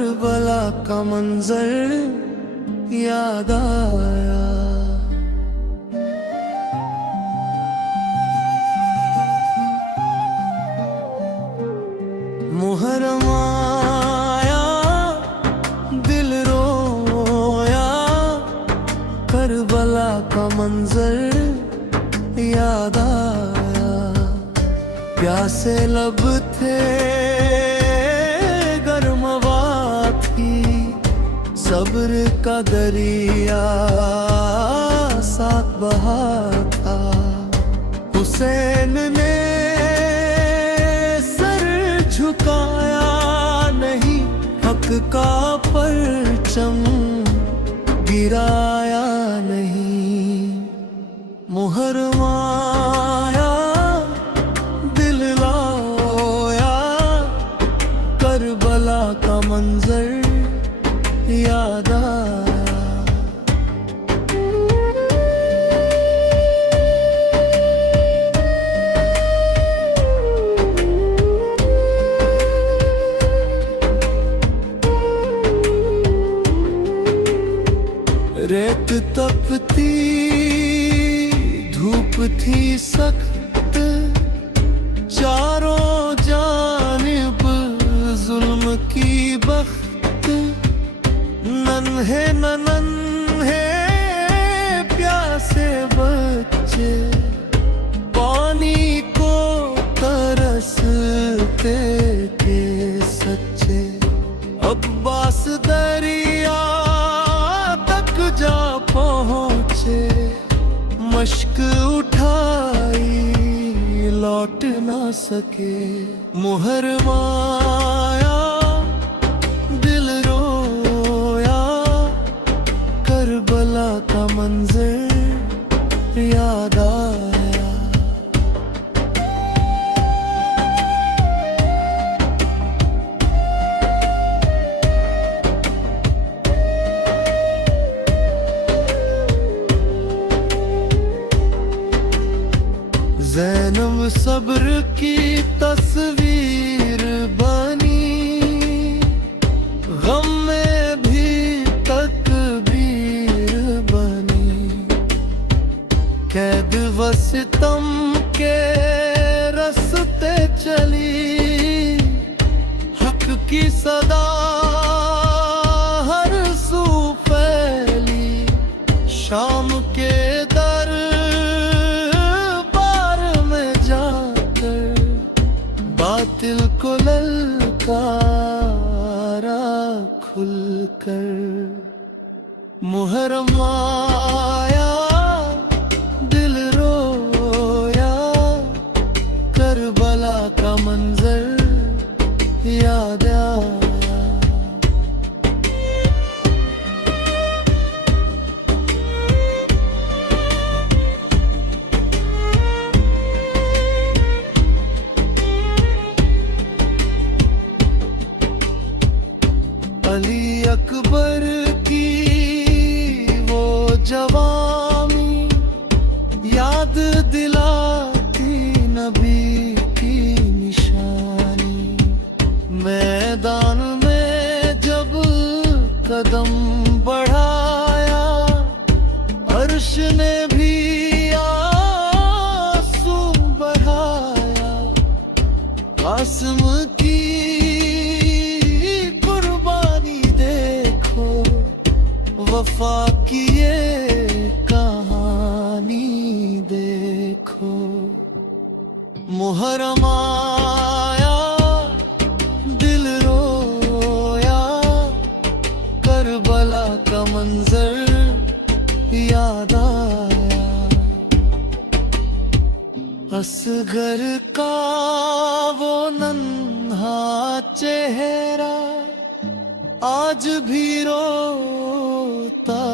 Karbala का मंजर याद आया। मुहर्रम आया, दिल रोया, करबला का मंजर याद आया। प्यासे लब थे, गर्म हवा थी, सब्र का दरिया साथ बहा था। हुसैन ने सर झुकाया नहीं, हक का परचम गिराया नहीं। मुहर्रम आया, दिल लाया, करबला का मंजर याद आया। रेत तपती, धूप थी सख्त, चारों जानिब जुल्म की बख्त। नन्हे नन्हे प्यासे बच्चे पानी को तरसते थे सच्चे। अब्बास दरिया जा पहुँचे, मश्क उठाई लौट ना सके। मुहर्रम आया, दिल रोया, करबला का मंजर याद आया। ज़ैनब सब्र की तस्वीर बनी, गम में भी तकबीर बनी। कैद व सितम के रस्ते चली, हक की सदा हर सू फैली। शाम के दर बातिल को ललकारा खुलकर। मुहर्रम आया, दिल रोया, करबला का मंजर याद आया। अली अकबर की वो जवानी याद दिलाती नबी की निशानी। मैदान में जब कदम बढ़ाया, अर्श ने भी आंसू बढ़ाया। आसम की वफा की ये कहानी देखो। मुहर्रम आया, दिल रोया, करबला का मंजर याद आया। असगर का वो नन्हा चेहरा आज भी रोता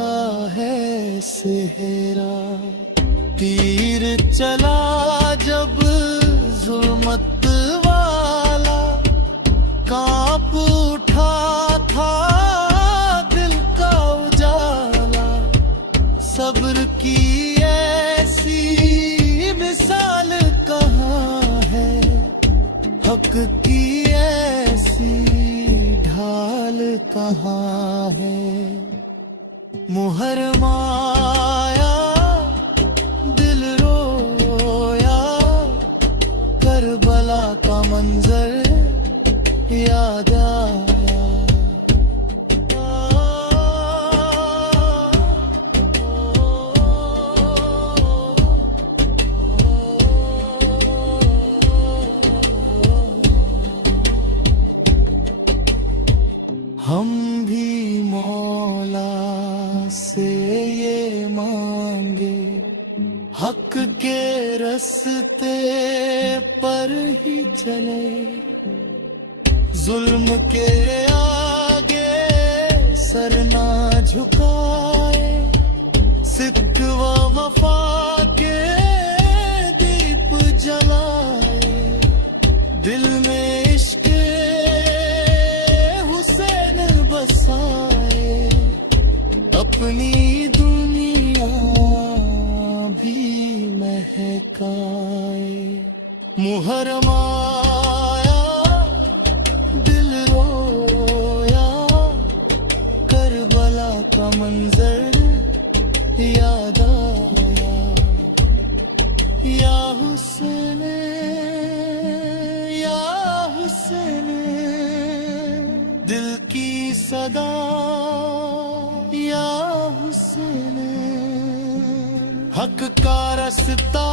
है सेहरा। तीर चला जब जुल्मत वाला, कांप उठा था दिल का उजाला। सब्र की ऐसी मिसाल कहाँ है, हक की ऐसी ढाल दिल कहाँ है। मुहर माया दिल रोया, करबला का मंजर याद आया। हम भी मौला से ये मांगे, हक के रस्ते पर ही चले। जुल्म के आगे सर ना झुकाए, सितवा वफा के दीप जलाए। दिल में इश्क हुसैन बसाए, अपनी दुनिया भी महकाए। मुहर माया दिल रोया, करबला का मंजर याद आया। या हुसैन या हुसैन, दिल की सदा या हुसैन। हक का रास्ता